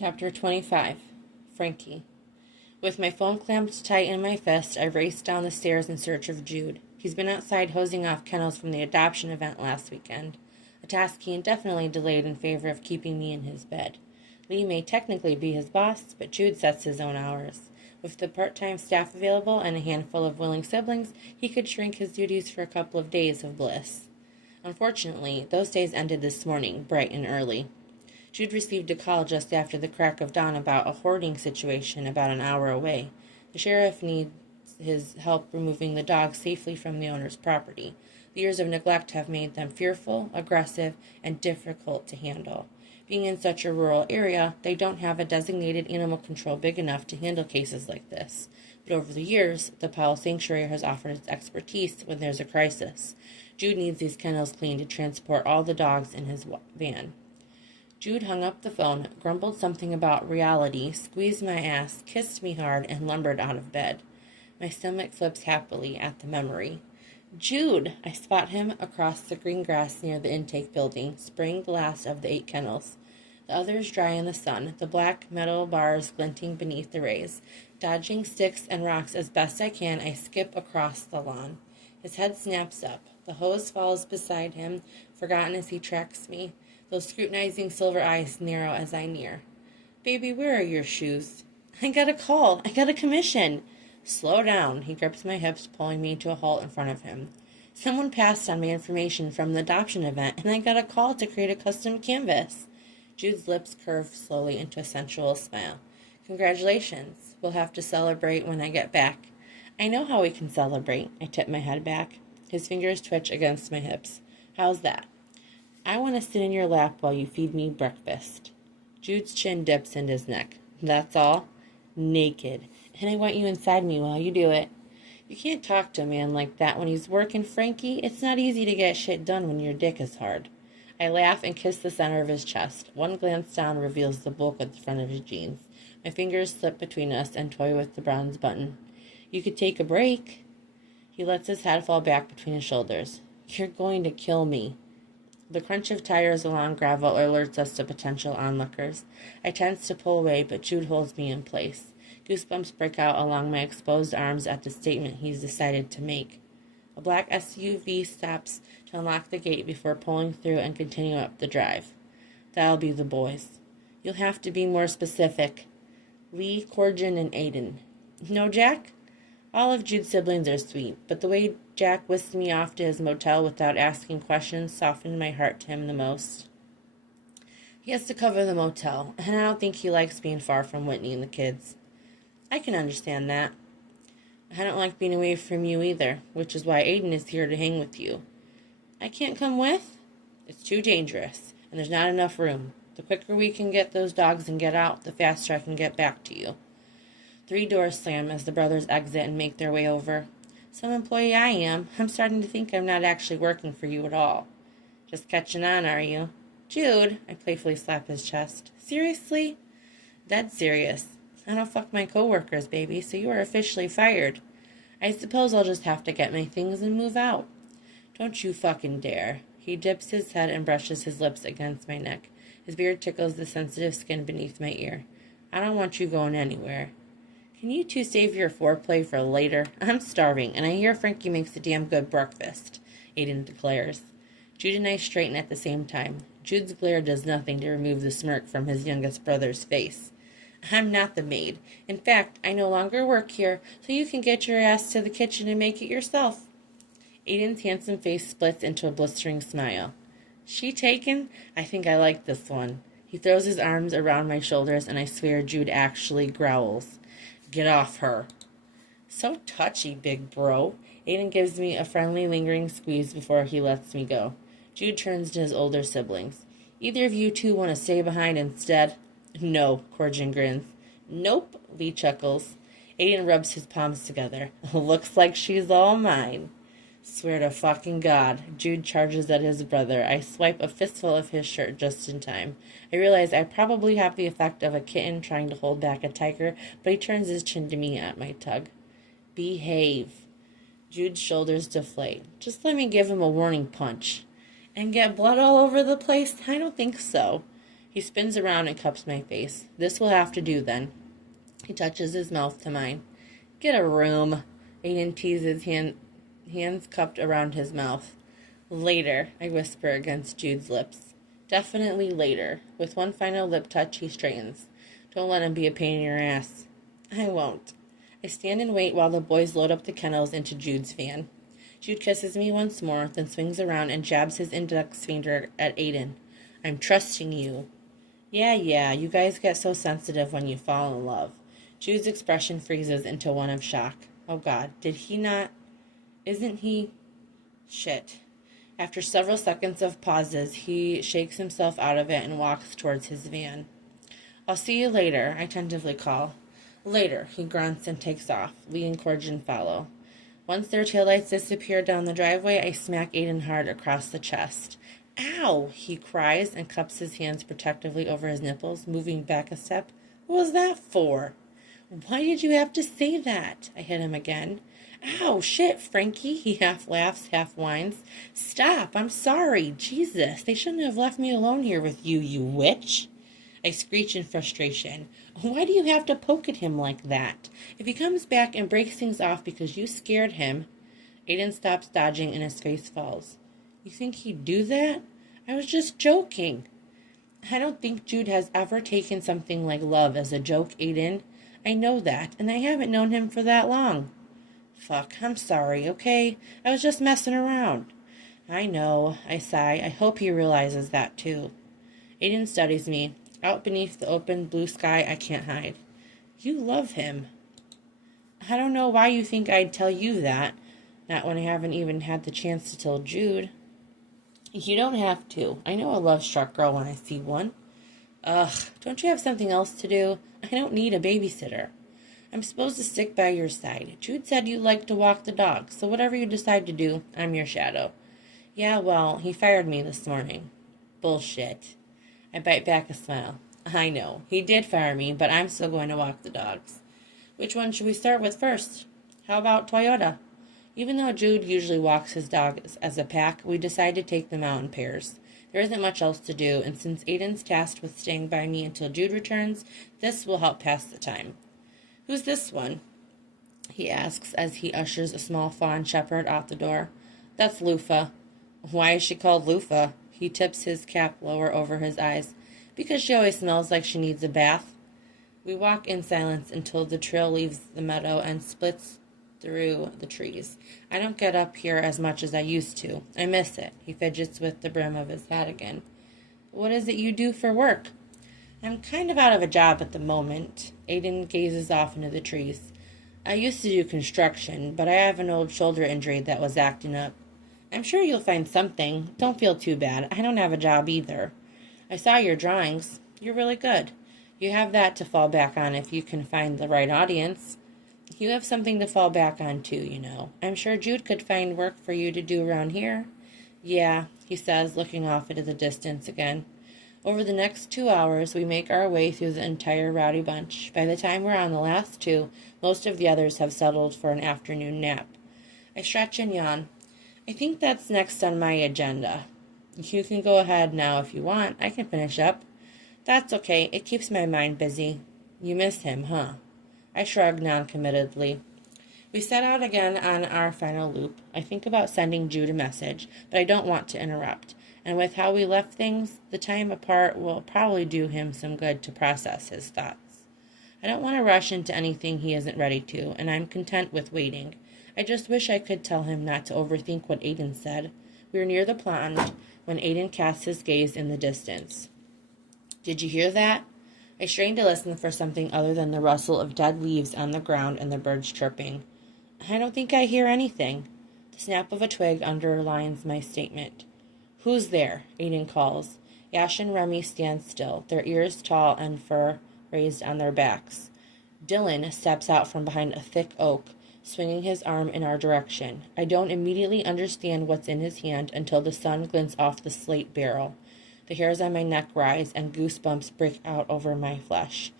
Chapter 25. Frankie. With my phone clamped tight in my fist, I raced down the stairs in search of Jude. He's been outside hosing off kennels from the adoption event last weekend, a task he indefinitely delayed in favor of keeping me in his bed. Lee may technically be his boss, but Jude sets his own hours. With the part-time staff available and a handful of willing siblings, he could shrink his duties for a couple of days of bliss. Unfortunately, those days ended this morning, bright and early. Jude received a call just after the crack of dawn about a hoarding situation about an hour away. The sheriff needs his help removing the dogs safely from the owner's property. The years of neglect have made them fearful, aggressive, and difficult to handle. Being in such a rural area, they don't have a designated animal control big enough to handle cases like this. But over the years, the Powell Sanctuary has offered its expertise when there's a crisis. Jude needs these kennels cleaned to transport all the dogs in his van. Jude hung up the phone, grumbled something about reality, squeezed my ass, kissed me hard, and lumbered out of bed. My stomach flips happily at the memory. Jude! I spot him across the green grass near the intake building, spraying the last of the 8 kennels. The others dry in the sun, the black metal bars glinting beneath the rays. Dodging sticks and rocks as best I can, I skip across the lawn. His head snaps up. The hose falls beside him, forgotten as he tracks me. Those scrutinizing silver eyes narrow as I near. Baby, where are your shoes? I got a call. I got a commission. Slow down. He grips my hips, pulling me to a halt in front of him. Someone passed on my information from the adoption event, and I got a call to create a custom canvas. Jude's lips curve slowly into a sensual smile. Congratulations. We'll have to celebrate when I get back. I know how we can celebrate. I tip my head back. His fingers twitch against my hips. How's that? I want to sit in your lap while you feed me breakfast. Jude's chin dips into his neck. That's all? Naked. And I want you inside me while you do it. You can't talk to a man like that when he's working, Frankie. It's not easy to get shit done when your dick is hard. I laugh and kiss the center of his chest. One glance down reveals the bulk at the front of his jeans. My fingers slip between us and toy with the bronze button. You could take a break. He lets his head fall back between his shoulders. You're going to kill me. The crunch of tires along gravel alerts us to potential onlookers. I tense to pull away, but Jude holds me in place. Goosebumps break out along my exposed arms at the statement he's decided to make. A black SUV stops to unlock the gate before pulling through and continuing up the drive. That'll be the boys. You'll have to be more specific. Lee, Corjan, and Aiden. No, Jack? All of Jude's siblings are sweet, but the way Jack whisked me off to his motel without asking questions softened my heart to him the most. He has to cover the motel, and I don't think he likes being far from Whitney and the kids. I can understand that. I don't like being away from you either, which is why Aiden is here to hang with you. I can't come with? It's too dangerous, and there's not enough room. The quicker we can get those dogs and get out, the faster I can get back to you. 3 doors slam as the brothers exit and make their way over. Some employee I am. I'm starting to think I'm not actually working for you at all. Just catching on, are you? Jude, I playfully slap his chest. Seriously? Dead serious. I don't fuck my coworkers, baby, so you are officially fired. I suppose I'll just have to get my things and move out. Don't you fucking dare. He dips his head and brushes his lips against my neck. His beard tickles the sensitive skin beneath my ear. I don't want you going anywhere. Can you two save your foreplay for later? I'm starving, and I hear Frankie makes a damn good breakfast, Aiden declares. Jude and I straighten at the same time. Jude's glare does nothing to remove the smirk from his youngest brother's face. I'm not the maid. In fact, I no longer work here, so you can get your ass to the kitchen and make it yourself. Aiden's handsome face splits into a blistering smile. She taken? I think I like this one. He throws his arms around my shoulders, and I swear Jude actually growls. Get off her. So touchy, big bro. Aiden gives me a friendly, lingering squeeze before he lets me go. Jude turns to his older siblings. Either of you two want to stay behind instead? No, Corjan grins. Nope, Lee chuckles. Aiden rubs his palms together. Looks like she's all mine. Swear to fucking God. Jude charges at his brother. I swipe a fistful of his shirt just in time. I realize I probably have the effect of a kitten trying to hold back a tiger, but he turns his chin to me at my tug. Behave. Jude's shoulders deflate. Just let me give him a warning punch. And get blood all over the place? I don't think so. He spins around and cups my face. This will have to do then. He touches his mouth to mine. Get a room. Aiden teases, hands cupped around his mouth. Later, I whisper against Jude's lips. Definitely later. With one final lip touch, he straightens. Don't let him be a pain in your ass. I won't. I stand and wait while the boys load up the kennels into Jude's van. Jude kisses me once more, then swings around and jabs his index finger at Aiden. I'm trusting you. Yeah, you guys get so sensitive when you fall in love. Jude's expression freezes into one of shock. Oh God, did he not? Isn't he? Shit. After several seconds of pauses, he shakes himself out of it and walks towards his van. I'll see you later, I tentatively call. Later, he grunts and takes off. Lee and Corjan follow. Once their taillights disappear down the driveway, I smack Aiden hard across the chest. Ow! He cries and cups his hands protectively over his nipples, moving back a step. What was that for? Why did you have to say that? I hit him again. Ow, shit, Frankie, he half laughs, half whines. Stop, I'm sorry. Jesus, they shouldn't have left me alone here with you, you witch. I screech in frustration. Why do you have to poke at him like that? If he comes back and breaks things off because you scared him... Aiden stops dodging and his face falls. You think he'd do that? I was just joking. I don't think Jude has ever taken something like love as a joke, Aiden. I know that, and I haven't known him for that long. Fuck, I'm sorry, okay? I was just messing around. I know, I sigh. I hope he realizes that, too. Aiden studies me. Out beneath the open blue sky, I can't hide. You love him. I don't know why you think I'd tell you that. Not when I haven't even had the chance to tell Jude. You don't have to. I know a love-struck girl when I see one. Ugh, don't you have something else to do? I don't need a babysitter. I'm supposed to stick by your side. Jude said you like to walk the dog, so whatever you decide to do, I'm your shadow. Yeah, well, he fired me this morning. Bullshit. I bite back a smile. I know, he did fire me, but I'm still going to walk the dogs. Which one should we start with first? How about Toyota? Even though Jude usually walks his dogs as a pack, we decide to take them out in pairs. There isn't much else to do, and since Aiden's tasked with staying by me until Jude returns, this will help pass the time. Who's this one? He asks as he ushers a small fawn shepherd out the door. That's Lufa. Why is she called Lufa? He tips his cap lower over his eyes. Because she always smells like she needs a bath. We walk in silence until the trail leaves the meadow and splits through the trees. I don't get up here as much as I used to. I miss it. He fidgets with the brim of his hat again. What is it you do for work? I'm kind of out of a job at the moment. Aiden gazes off into the trees. I used to do construction, but I have an old shoulder injury that was acting up. I'm sure you'll find something. Don't feel too bad. I don't have a job either. I saw your drawings. You're really good. You have that to fall back on if you can find the right audience. You have something to fall back on too, you know. I'm sure Jude could find work for you to do around here. Yeah, he says, looking off into the distance again. Over the next 2 hours, we make our way through the entire rowdy bunch. By the time we're on the last two, most of the others have settled for an afternoon nap. I stretch and yawn. I think that's next on my agenda. You can go ahead now if you want. I can finish up. That's okay. It keeps my mind busy. You miss him, huh? I shrug noncommittedly. We set out again on our final loop. I think about sending Jude a message, but I don't want to interrupt. And with how we left things, the time apart will probably do him some good to process his thoughts. I don't want to rush into anything he isn't ready to, and I'm content with waiting. I just wish I could tell him not to overthink what Aiden said. We were near the pond when Aiden cast his gaze in the distance. Did you hear that? I strained to listen for something other than the rustle of dead leaves on the ground and the birds chirping. I don't think I hear anything. The snap of a twig underlines my statement. Who's there? Aiden calls. Yash and Remy stand still, their ears tall and fur raised on their backs. Dylan steps out from behind a thick oak, swinging his arm in our direction. I don't immediately understand what's in his hand until the sun glints off the slate barrel. The hairs on my neck rise and goosebumps break out over my flesh.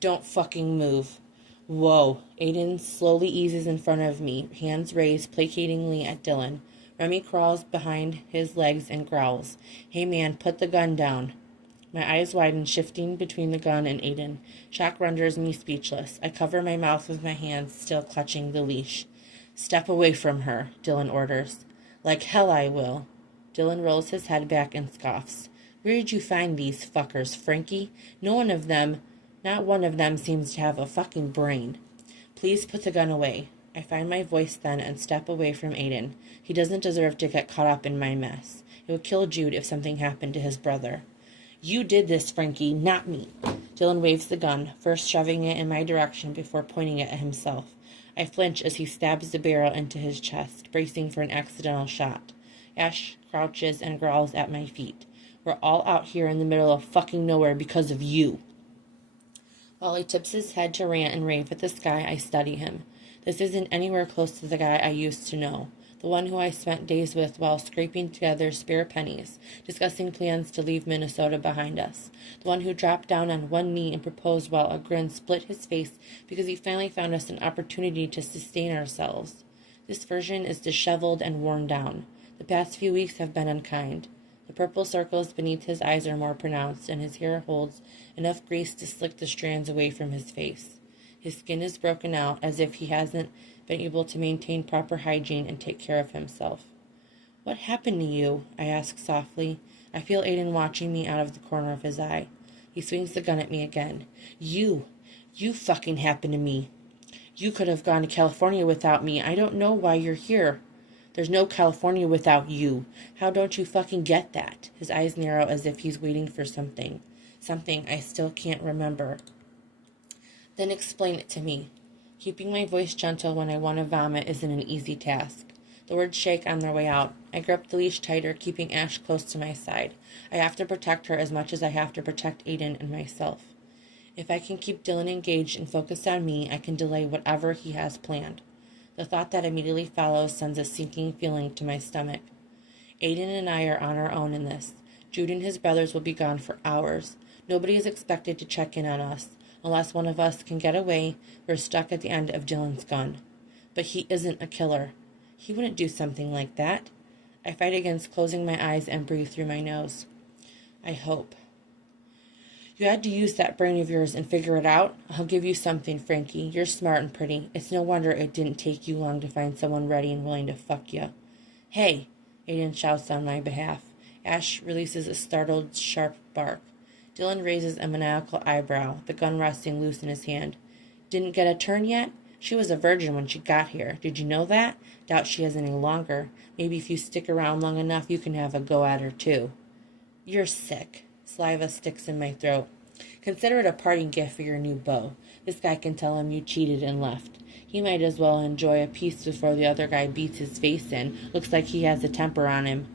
Don't fucking move. Whoa. Aiden slowly eases in front of me, hands raised placatingly at Dylan. Remy crawls behind his legs and growls. Hey man, put the gun down. My eyes widen, shifting between the gun and Aiden. Shock renders me speechless. I cover my mouth with my hands, still clutching the leash. Step away from her, Dylan orders. Like hell I will. Dylan rolls his head back and scoffs. Where did you find these fuckers, Frankie? Not one of them seems to have a fucking brain. Please put the gun away. I find my voice then and step away from Aiden. He doesn't deserve to get caught up in my mess. It would kill Jude if something happened to his brother. You did this, Frankie, not me. Dylan waves the gun, first shoving it in my direction before pointing it at himself. I flinch as he stabs the barrel into his chest, bracing for an accidental shot. Ash crouches and growls at my feet. We're all out here in the middle of fucking nowhere because of you. While he tips his head to rant and rave at the sky, I study him. This isn't anywhere close to the guy I used to know. The one who I spent days with while scraping together spare pennies, discussing plans to leave Minnesota behind us. The one who dropped down on one knee and proposed while a grin split his face because he finally found us an opportunity to sustain ourselves. This version is disheveled and worn down. The past few weeks have been unkind. The purple circles beneath his eyes are more pronounced, and his hair holds enough grease to slick the strands away from his face. His skin is broken out, as if he hasn't been able to maintain proper hygiene and take care of himself. What happened to you? I ask softly. I feel Aiden watching me out of the corner of his eye. He swings the gun at me again. You fucking happened to me. You could have gone to California without me. I don't know why you're here. There's no California without you. How don't you fucking get that? His eyes narrow as if he's waiting for something. Something I still can't remember. Then explain it to me. Keeping my voice gentle when I want to vomit isn't an easy task. The words shake on their way out. I grip the leash tighter, keeping Ash close to my side. I have to protect her as much as I have to protect Aiden and myself. If I can keep Dylan engaged and focused on me, I can delay whatever he has planned. The thought that immediately follows sends a sinking feeling to my stomach. Aiden and I are on our own in this. Jude and his brothers will be gone for hours. Nobody is expected to check in on us. Unless one of us can get away, we're stuck at the end of Dylan's gun. But he isn't a killer. He wouldn't do something like that. I fight against closing my eyes and breathe through my nose. I hope. You had to use that brain of yours and figure it out? I'll give you something, Frankie. You're smart and pretty. It's no wonder it didn't take you long to find someone ready and willing to fuck you. Hey, Aiden shouts on my behalf. Ash releases a startled, sharp bark. Dylan raises a maniacal eyebrow, the gun resting loose in his hand. Didn't get a turn yet? She was a virgin when she got here. Did you know that? Doubt she is any longer. Maybe if you stick around long enough, you can have a go at her, too. You're sick. Saliva sticks in my throat. Consider it a parting gift for your new beau. This guy can tell him you cheated and left. He might as well enjoy a piece before the other guy beats his face in. Looks like he has a temper on him.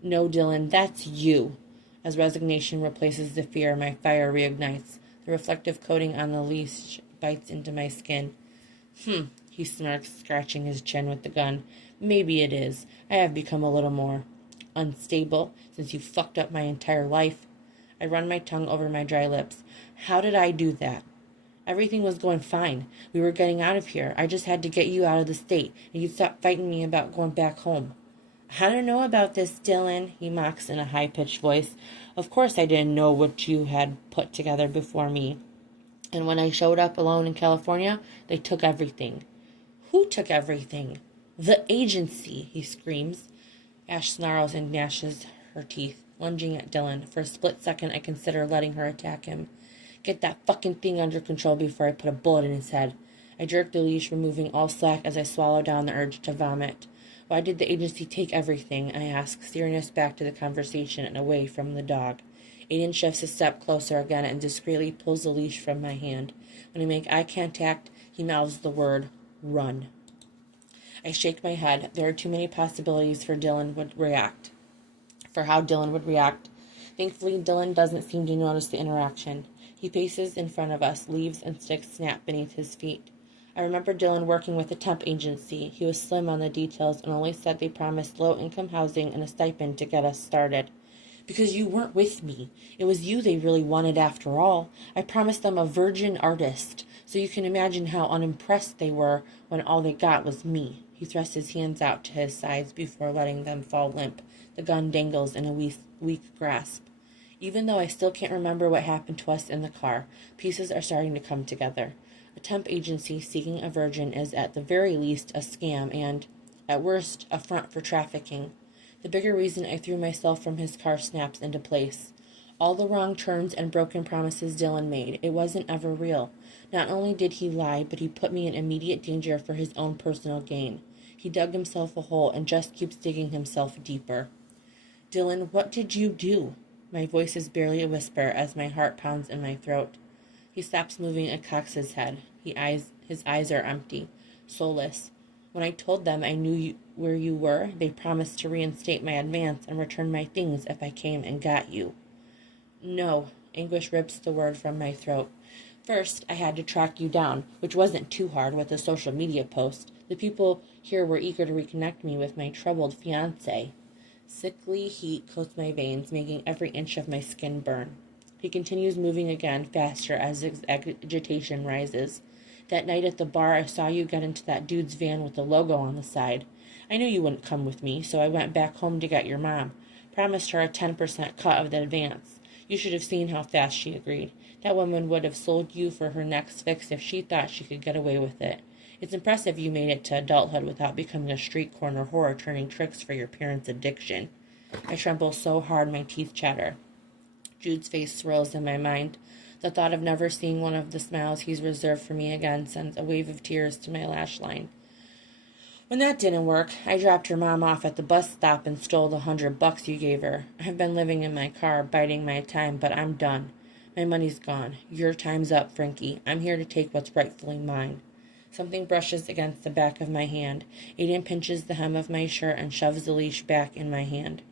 No, Dylan, that's you. As resignation replaces the fear, my fire reignites. The reflective coating on the leash bites into my skin. He smirks, scratching his chin with the gun. Maybe it is. I have become a little more unstable since you fucked up my entire life. I run my tongue over my dry lips. How did I do that? Everything was going fine. We were getting out of here. I just had to get you out of the state, and you'd stop fighting me about going back home. I don't know about this, Dylan, he mocks in a high-pitched voice. Of course I didn't know what you had put together before me. And when I showed up alone in California, they took everything. Who took everything? The agency, he screams. Ash snarls and gnashes her teeth, lunging at Dylan. For a split second, I consider letting her attack him. Get that fucking thing under control before I put a bullet in his head. I jerk the leash, removing all slack as I swallow down the urge to vomit. Why did the agency take everything? I ask, steering us back to the conversation and away from the dog. Aiden shifts a step closer again and discreetly pulls the leash from my hand. When I make eye contact, he mouths the word, run. I shake my head. There are too many possibilities for how Dylan would react. Thankfully, Dylan doesn't seem to notice the interaction. He paces in front of us, leaves and sticks snap beneath his feet. I remember Dylan working with a temp agency. He was slim on the details and only said they promised low-income housing and a stipend to get us started. Because you weren't with me. It was you they really wanted after all. I promised them a virgin artist, so you can imagine how unimpressed they were when all they got was me. He thrusts his hands out to his sides before letting them fall limp. The gun dangles in a weak grasp. Even though I still can't remember what happened to us in the car, pieces are starting to come together. A temp agency seeking a virgin is at the very least a scam and, at worst, a front for trafficking. The bigger reason I threw myself from his car snaps into place. All the wrong turns and broken promises Dylan made, it wasn't ever real. Not only did he lie, but he put me in immediate danger for his own personal gain. He dug himself a hole and just keeps digging himself deeper. Dylan, what did you do? My voice is barely a whisper as my heart pounds in my throat. He stops moving and cocks his head. His eyes are empty, soulless. When I told them I knew where you were, they promised to reinstate my advance and return my things if I came and got you. No, anguish rips the word from my throat. First, I had to track you down, which wasn't too hard with a social media post. The people here were eager to reconnect me with my troubled fiancé. Sickly heat coats my veins, making every inch of my skin burn. He continues moving again, faster as his agitation rises. That night at the bar, I saw you get into that dude's van with the logo on the side. I knew you wouldn't come with me, so I went back home to get your mom. Promised her a 10% cut of the advance. You should have seen how fast she agreed. That woman would have sold you for her next fix if she thought she could get away with it. It's impressive you made it to adulthood without becoming a street corner whore turning tricks for your parents' addiction. I tremble so hard my teeth chatter. Jude's face swirls in my mind. The thought of never seeing one of the smiles he's reserved for me again sends a wave of tears to my lash line. When that didn't work, I dropped your mom off at the bus stop and stole the $100 you gave her. I've been living in my car, biding my time, but I'm done. My money's gone. Your time's up, Frankie. I'm here to take what's rightfully mine. Something brushes against the back of my hand. Aiden pinches the hem of my shirt and shoves the leash back in my hand.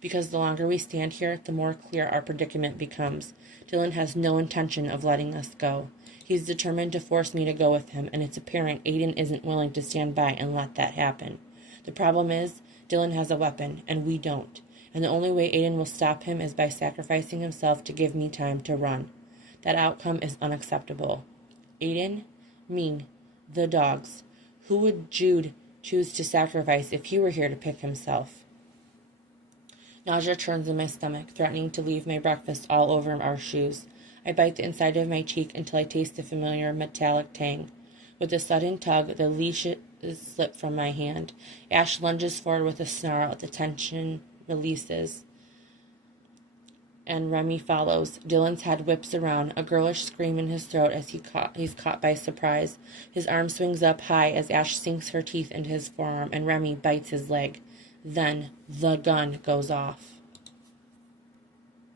Because the longer we stand here, the more clear our predicament becomes. Dylan has no intention of letting us go. He's determined to force me to go with him, and it's apparent Aiden isn't willing to stand by and let that happen. The problem is, Dylan has a weapon, and we don't. And the only way Aiden will stop him is by sacrificing himself to give me time to run. That outcome is unacceptable. Aiden, me, the dogs. Who would Jude choose to sacrifice if he were here to pick himself? Nausea churns in my stomach, threatening to leave my breakfast all over our shoes. I bite the inside of my cheek until I taste the familiar metallic tang. With a sudden tug, the leash is slipped from my hand. Ash lunges forward with a snarl. The tension releases, and Remy follows. Dylan's head whips around, a girlish scream in his throat as he's caught by surprise. His arm swings up high as Ash sinks her teeth into his forearm, and Remy bites his leg. Then the gun goes off.